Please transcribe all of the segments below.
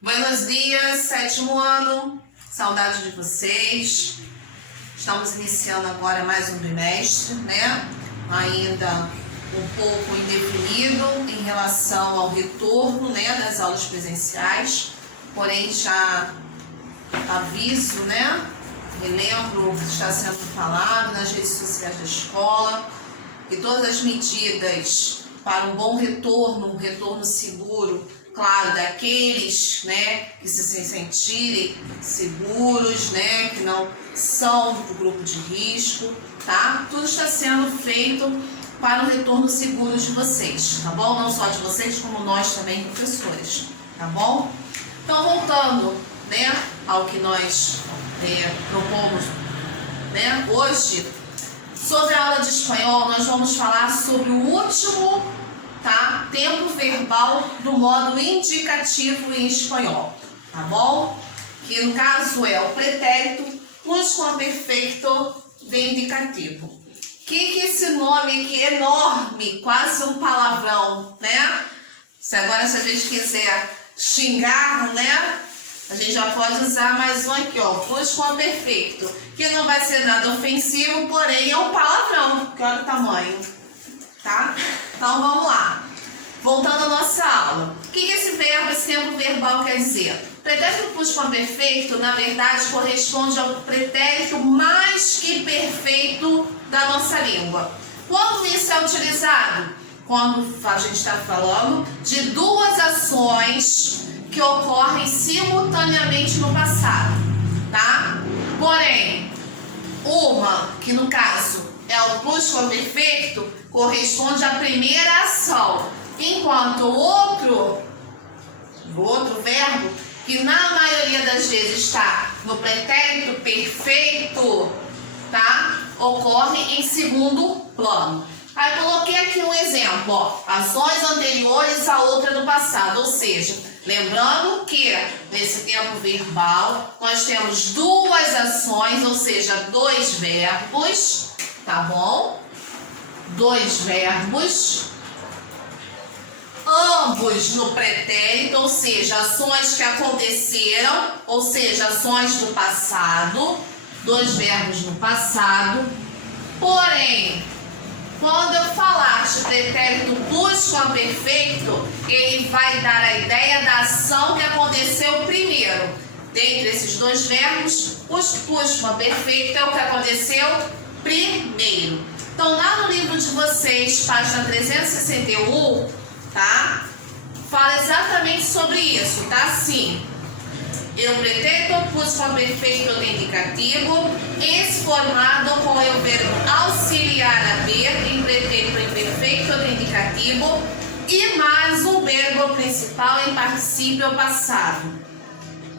Buenos dias, sétimo ano, saudade de vocês. Estamos iniciando agora mais um bimestre, né? Ainda um pouco indefinido em relação ao retorno, né, das aulas presenciais, porém já aviso, né? Relembro o que está sendo falado nas redes sociais da escola, e todas as medidas para um bom retorno, um retorno seguro, claro, daqueles, né, que se sentirem seguros, né, que não são do grupo de risco, tá? Tudo está sendo feito para o retorno seguro de vocês, tá bom? Não só de vocês, como nós também, professores, tá bom? Então, voltando, né, ao que nós propomos, né, hoje, sobre a aula de espanhol, nós vamos falar sobre o último, tá, tempo verbal do modo indicativo em espanhol, tá bom? Que no caso é o pretérito plusquamperfeito de indicativo. Que esse nome aqui é enorme, quase um palavrão, né? Se a gente quiser xingar, né? A gente já pode usar mais um aqui, ó, plusquamperfeito, que não vai ser nada ofensivo, porém é um palavrão, porque olha o tamanho, tá? Então vamos lá. Voltando à nossa aula. O que esse verbo, esse tempo verbal quer dizer? Pretérito plusquamperfeito, na verdade, corresponde ao pretérito mais que perfeito da nossa língua. Quando isso é utilizado? Quando a gente está falando de duas ações que ocorrem simultaneamente no passado, tá? Porém, uma, que no caso é o plusquamperfeito, corresponde à primeira ação, enquanto o outro verbo, que na maioria das vezes está no pretérito perfeito, tá? Ocorre em segundo plano. Aí coloquei aqui um exemplo, ó, ações anteriores à outra do passado, ou seja, lembrando que nesse tempo verbal nós temos duas ações, ou seja, dois verbos, tá bom? Dois verbos, ambos no pretérito, ou seja, ações que aconteceram, ou seja, ações do passado, dois verbos no passado. Porém, quando eu falar de pretérito plusquamperfeito, ele vai dar a ideia da ação que aconteceu primeiro. Dentre esses dois verbos, o plusquamperfeito é o que aconteceu primeiro. Então, lá no livro de vocês, página 361, tá? Fala exatamente sobre isso, tá? Assim, o pretérito plusquamperfeito de indicativo, esse formado com o verbo auxiliar haver em pretérito imperfeito de indicativo e mais o verbo principal em particípio passado.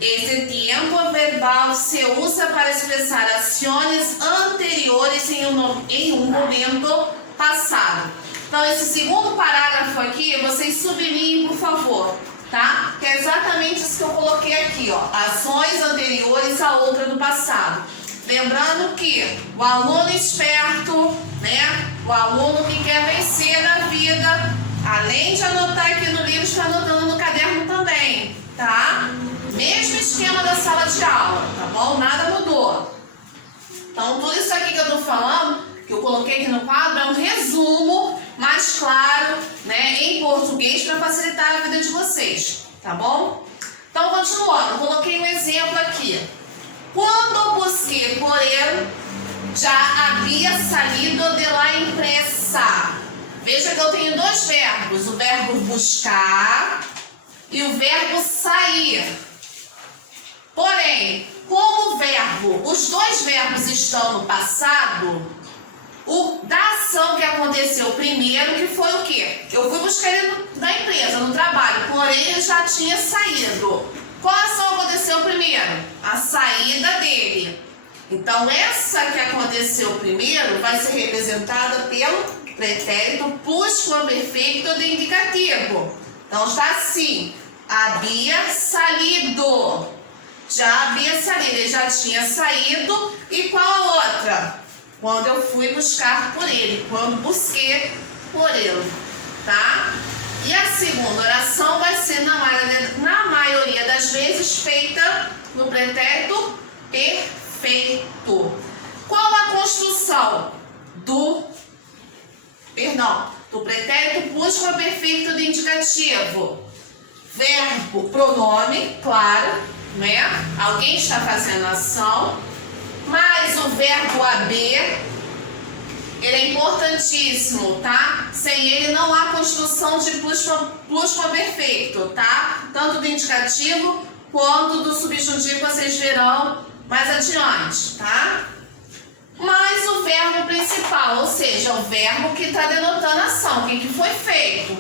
Esse tempo verbal se usa para expressar ações anteriores em um momento passado. Então, esse segundo parágrafo aqui, vocês sublinhem, por favor, tá? Que é exatamente isso que eu coloquei aqui, ó. Ações anteriores à outra do passado. Lembrando que o aluno esperto, né? O aluno que quer vencer na vida, além de anotar aqui no livro, está anotando no caderno também, tá? Mesmo esquema da sala de aula, tá bom? Nada mudou. Então, tudo isso aqui que eu tô falando, que eu coloquei aqui no quadro, é um resumo mais claro, né, em português, para facilitar a vida de vocês, tá bom? Então, continuando, eu coloquei um exemplo aqui. Quando busquei por ele, já havia salido de la empresa. Veja que eu tenho dois verbos, o verbo buscar e o verbo sair. Porém, como o verbo, os dois verbos estão no passado, da ação que aconteceu primeiro, que foi o quê? Eu fui buscar ele na empresa, no trabalho, porém ele já tinha saído. Qual ação aconteceu primeiro? A saída dele. Então, essa que aconteceu primeiro vai ser representada pelo pretérito plusquamperfeito de indicativo. Então, está assim, havia salido. Já havia salido, ele já tinha saído. E qual a outra? Quando eu fui buscar por ele, quando busquei por ele, tá? E assim segunda oração vai ser, na maioria das vezes, feita no pretérito perfeito. Qual a construção do pretérito plusquamperfeito do indicativo? Verbo, pronome, claro, né? Alguém está fazendo ação, mas o verbo haver, ele é importantíssimo, tá? Sem ele não há construção de plusquamperfeito, tá? Tanto do indicativo quanto do subjuntivo, vocês verão mais adiante, tá? Mas o verbo principal, ou seja, o verbo que está denotando a ação, o que foi feito.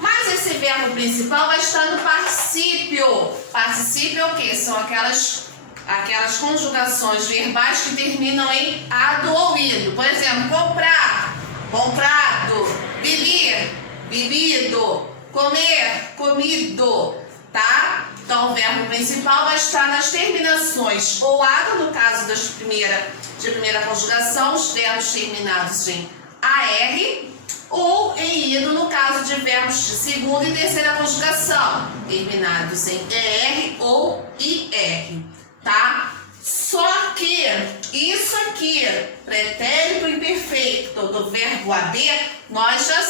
Mas esse verbo principal vai estar no particípio. Particípio é o quê? São aquelas conjugações verbais que terminam em ado ou ido. Por exemplo, comprar, comprado, beber, bebido, comer, comido, tá? Então, o verbo principal vai estar nas terminações ou ado, no caso de primeira conjugação, os verbos terminados em AR, ou em ido, no caso de verbos de segunda e terceira conjugação, terminados em ER ou IR, tá? Só que isso aqui, pretérito imperfeito do verbo haver, nós já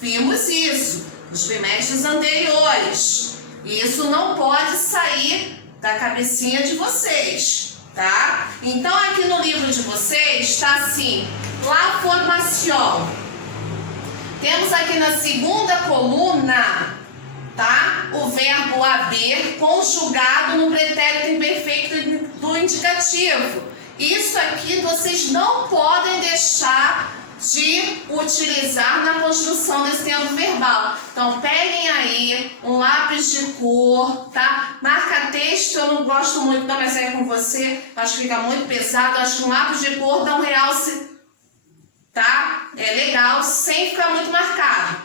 vimos isso nos trimestres anteriores. Isso não pode sair da cabecinha de vocês, tá? Então, aqui no livro de vocês está assim, la formação. Temos aqui na segunda coluna, tá? O verbo haver conjugado no pretérito imperfeito do indicativo. Isso aqui vocês não podem deixar de utilizar na construção desse tempo verbal. Então, peguem aí um lápis de cor, tá? Marca texto, eu não gosto muito, não, mas é com você, acho que fica muito pesado. Acho que um lápis de cor dá um realce, tá? É legal, sem ficar muito marcado.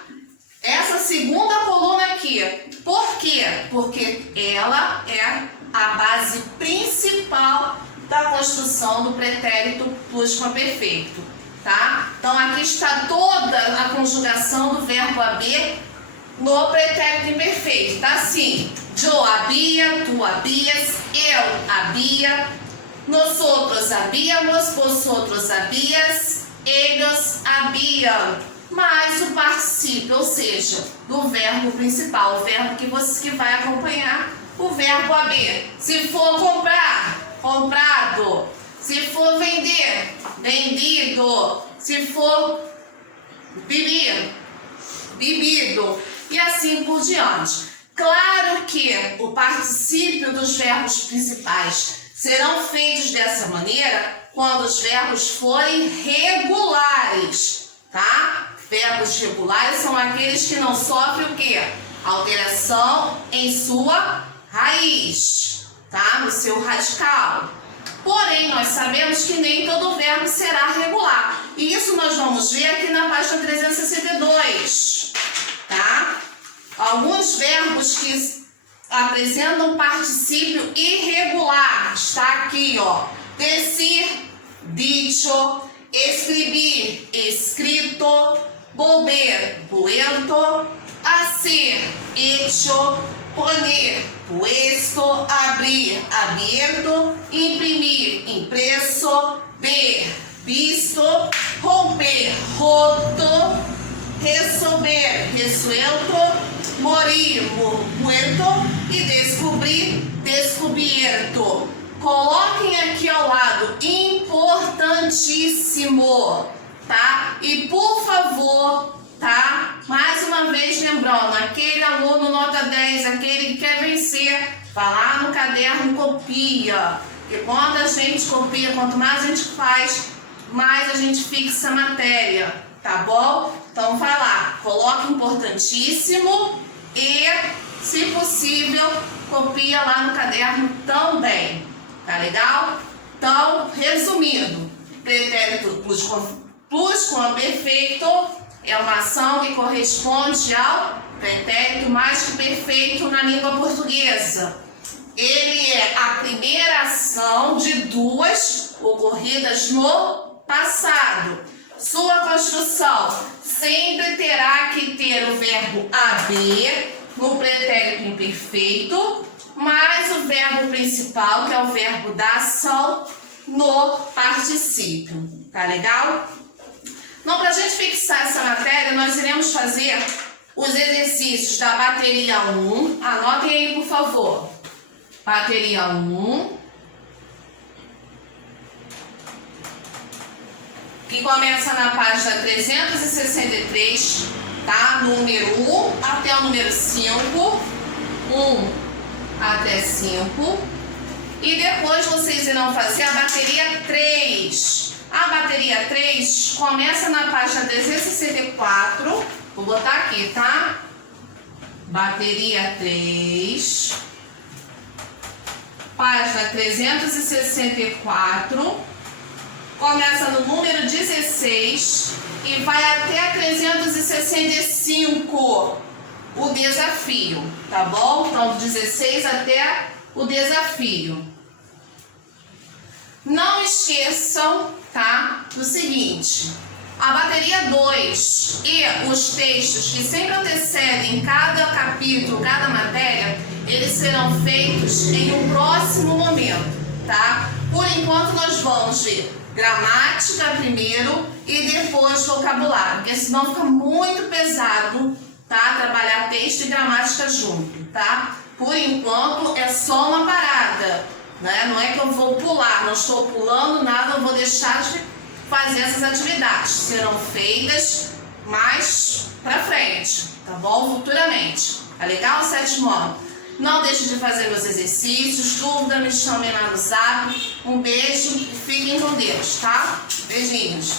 Essa segunda coluna aqui, por quê? Porque ela é a base principal da construção do pretérito plusquamperfeito, tá? Então, aqui está toda a conjugação do verbo haver no pretérito imperfeito. Tá assim, yo había, tu habías, eu había, nosotros habíamos, vosotros habías, ellos habían. Mais o particípio, ou seja, do verbo principal, o verbo que vai acompanhar o verbo haver. Se for comprar, comprado. Se for vender, vendido. Se for beber, bebido. E assim por diante. Claro que o particípio dos verbos principais serão feitos dessa maneira quando os verbos forem regulares, tá? Verbos regulares são aqueles que não sofrem o quê? Alteração em sua raiz, tá? No seu radical. Porém, nós sabemos que nem todo verbo será regular. E isso nós vamos ver aqui na página 362, tá? Alguns verbos que apresentam particípio irregular. Está aqui, ó. Decir, dicho, escrever, escrito, volver, vuelto, hacer, hecho, poner, puesto, abrir, abierto, imprimir, impresso, ver, visto, romper, roto, resolver, resuelto, morir, muerto e descobrir, descoberto. Coloquem aqui ao lado, importantíssimo, tá? E por favor, tá? Mais uma vez lembrando, aquele aluno nota 10, aquele que quer vencer, vai lá no caderno e copia. Porque quando a gente copia, quanto mais a gente faz, mais a gente fixa a matéria, tá bom? Então vai lá, coloca importantíssimo e, se possível, copia lá no caderno também. Tá legal? Então, resumindo, pretérito plusquamperfeito é uma ação que corresponde ao pretérito mais que perfeito na língua portuguesa. Ele é a primeira ação de duas ocorridas no passado. Sua construção sempre terá que ter o verbo haver no pretérito imperfeito, mais o verbo principal, que é o verbo da ação, no particípio. Tá legal? Então, para a gente fixar essa matéria, nós iremos fazer os exercícios da bateria 1. Anotem aí, por favor. Bateria 1. Que começa na página 363, tá? Número 1 até o número 5. 1 até 5. E depois vocês irão fazer a bateria 3. A bateria 3 começa na página 364. Vou botar aqui, tá? Bateria 3. Página 364. Começa no número 16 e vai até 365 o desafio, tá bom? Então, 16 até o desafio. Não esqueçam, tá, do seguinte: a bateria 2 e os textos que sempre antecedem cada capítulo, cada matéria, eles serão feitos em um próximo momento, tá? Por enquanto, nós vamos ver gramática primeiro e depois vocabulário, porque senão fica muito pesado, tá? Trabalhar texto e gramática junto, tá? Por enquanto é só uma parada, né? Não é que eu vou pular, não estou pulando nada, eu vou deixar de fazer essas atividades. Serão feitas mais pra frente, tá bom? Futuramente. Tá legal, sétimo ano? Não deixe de fazer meus exercícios. Dúvida, me chamem lá no zap. Um beijo e fiquem com Deus, tá? Beijinhos.